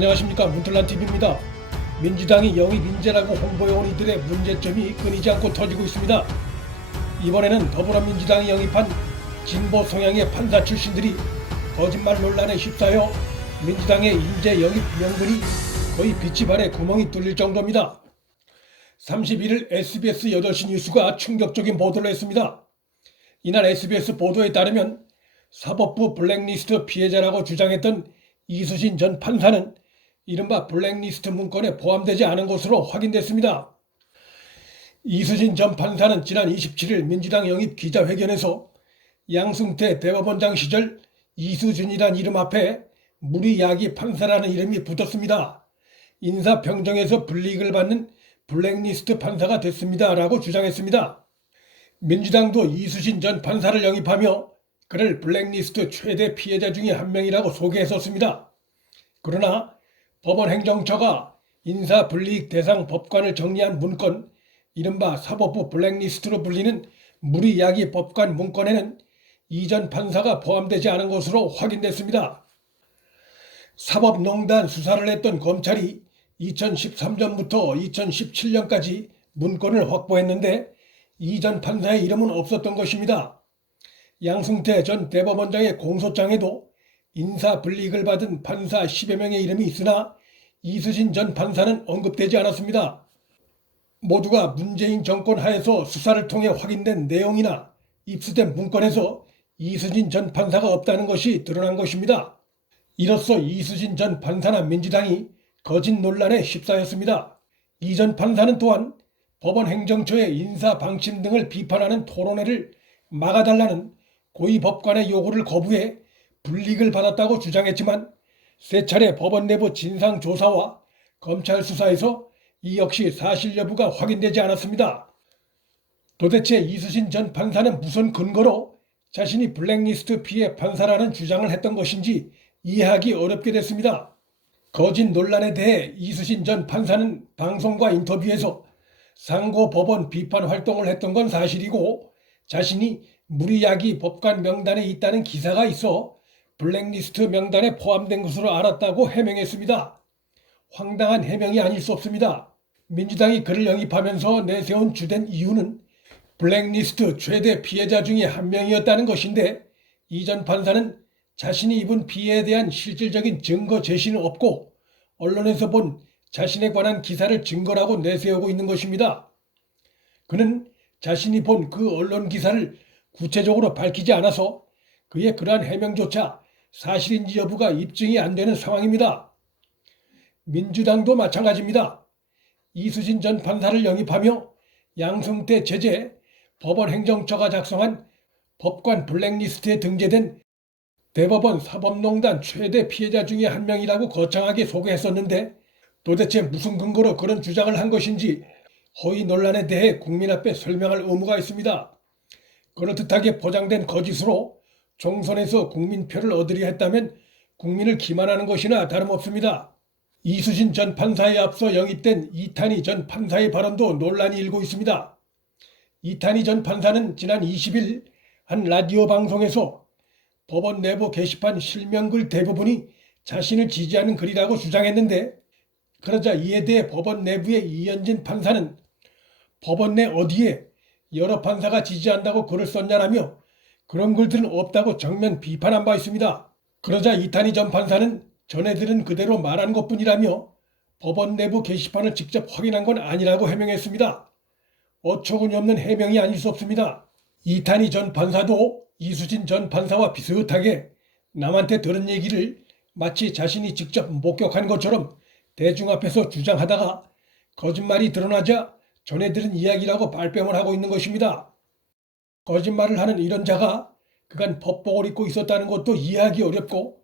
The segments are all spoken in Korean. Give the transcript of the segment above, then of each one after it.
안녕하십니까, 문틀란TV입니다. 민주당이 영입 인재라고 홍보해온 이들의 문제점이 끊이지 않고 터지고 있습니다. 이번에는 더불어민주당이 영입한 진보 성향의 판사 출신들이 거짓말 논란에 휩싸여 민주당의 인재 영입 명분이 거의 빛이 발에 구멍이 뚫릴 정도입니다. 31일 SBS 8시 뉴스가 충격적인 보도를 했습니다. 이날 SBS 보도에 따르면 사법부 블랙리스트 피해자라고 주장했던 이수진 전 판사는 이른바 블랙리스트 문건에 포함되지 않은 것으로 확인됐습니다. 이수진 전 판사는 지난 27일 민주당 영입 기자회견에서 양승태 대법원장 시절 이수진이란 이름 앞에 무리야기 판사라는 이름이 붙었습니다. 인사평정에서 불이익을 받는 블랙리스트 판사가 됐습니다 라고 주장했습니다. 민주당도 이수진 전 판사를 영입하며 그를 블랙리스트 최대 피해자 중에 한 명이라고 소개했었습니다. 그러나 법원행정처가 인사불이익 대상 법관을 정리한 문건, 이른바 사법부 블랙리스트로 불리는 무리야기 법관 문건에는 이 전 판사가 포함되지 않은 것으로 확인됐습니다. 사법농단 수사를 했던 검찰이 2013년부터 2017년까지 문건을 확보했는데 이 전 판사의 이름은 없었던 것입니다. 양승태 전 대법원장의 공소장에도 인사불이익을 받은 판사 10여 명의 이름이 있으나 이수진 전 판사는 언급되지 않았습니다. 모두가 문재인 정권 하에서 수사를 통해 확인된 내용이나 입수된 문건에서 이수진 전 판사가 없다는 것이 드러난 것입니다. 이로써 이수진 전 판사나 민주당이 거짓 논란에 휩싸였습니다. 이 전 판사는 또한 법원 행정처의 인사 방침 등을 비판하는 토론회를 막아달라는 고위 법관의 요구를 거부해 불이익을 받았다고 주장했지만 세 차례 법원 내부 진상조사와 검찰 수사에서 이 역시 사실 여부가 확인되지 않았습니다. 도대체 이수진 전 판사는 무슨 근거로 자신이 블랙리스트 피해 판사라는 주장을 했던 것인지 이해하기 어렵게 됐습니다. 거짓 논란에 대해 이수진 전 판사는 방송과 인터뷰에서 상고 법원 비판 활동을 했던 건 사실이고 자신이 무리야기 법관 명단에 있다는 기사가 있어 블랙리스트 명단에 포함된 것으로 알았다고 해명했습니다. 황당한 해명이 아닐 수 없습니다. 민주당이 그를 영입하면서 내세운 주된 이유는 블랙리스트 최대 피해자 중에 한 명이었다는 것인데 이 전 판사는 자신이 입은 피해에 대한 실질적인 증거 제시는 없고 언론에서 본 자신에 관한 기사를 증거라고 내세우고 있는 것입니다. 그는 자신이 본 그 언론 기사를 구체적으로 밝히지 않아서 그의 그러한 해명조차 사실인지 여부가 입증이 안 되는 상황입니다. 민주당도 마찬가지입니다. 이수진 전 판사를 영입하며 양승태 제재 법원 행정처가 작성한 법관 블랙리스트에 등재된 대법원 사법농단 최대 피해자 중에 한 명이라고 거창하게 소개했었는데 도대체 무슨 근거로 그런 주장을 한 것인지 허위 논란에 대해 국민 앞에 설명할 의무가 있습니다. 그럴듯하게 포장된 거짓으로 총선에서 국민표를 얻으려 했다면 국민을 기만하는 것이나 다름없습니다. 이수진 전 판사에 앞서 영입된 이탄희 전 판사의 발언도 논란이 일고 있습니다. 이탄희 전 판사는 지난 20일 한 라디오 방송에서 법원 내부 게시판 실명글 대부분이 자신을 지지하는 글이라고 주장했는데 그러자 이에 대해 법원 내부의 이현진 판사는 법원 내 어디에 여러 판사가 지지한다고 글을 썼냐라며 그런 글들은 없다고 정면 비판한 바 있습니다. 그러자 이탄희 전 판사는 전해들은 그대로 말한 것뿐이라며 법원 내부 게시판을 직접 확인한 건 아니라고 해명했습니다. 어처구니 없는 해명이 아닐 수 없습니다. 이탄희 전 판사도 이수진 전 판사와 비슷하게 남한테 들은 얘기를 마치 자신이 직접 목격한 것처럼 대중 앞에서 주장하다가 거짓말이 드러나자 전해 들은 이야기라고 발뺌을 하고 있는 것입니다. 거짓말을 하는 이런 자가 그간 법복을 입고 있었다는 것도 이해하기 어렵고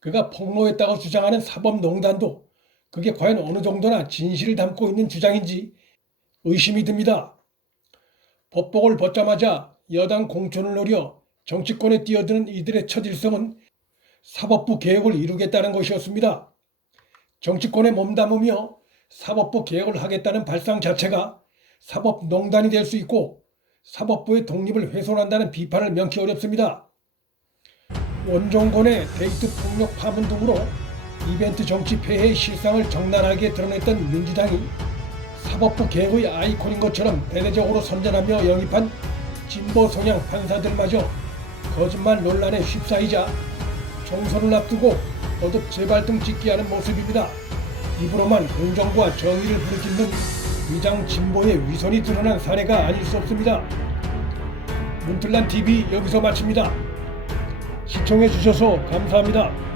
그가 폭로했다고 주장하는 사법농단도 그게 과연 어느 정도나 진실을 담고 있는 주장인지 의심이 듭니다. 법복을 벗자마자 여당 공천을 노려 정치권에 뛰어드는 이들의 첫 일성은 사법부 개혁을 이루겠다는 것이었습니다. 정치권에 몸담으며 사법부 개혁을 하겠다는 발상 자체가 사법농단이 될 수 있고 사법부의 독립을 훼손한다는 비판을 명키 어렵습니다. 원종건의 데이트 폭력 파문 등으로 이벤트 정치 폐해의 실상을 적나라하게 드러냈던 민주당이 사법부 개혁의 아이콘인 것처럼 대대적으로 선전하며 영입한 진보 성향 판사들마저 거짓말 논란에 휩싸이자 총선을 앞두고 거듭 재발등 짓기 하는 모습입니다. 입으로만 공정과 정의를 부르짖는 위장 진보의 위선이 드러난 사례가 아닐 수 없습니다. 문틀란TV 여기서 마칩니다. 시청해주셔서 감사합니다.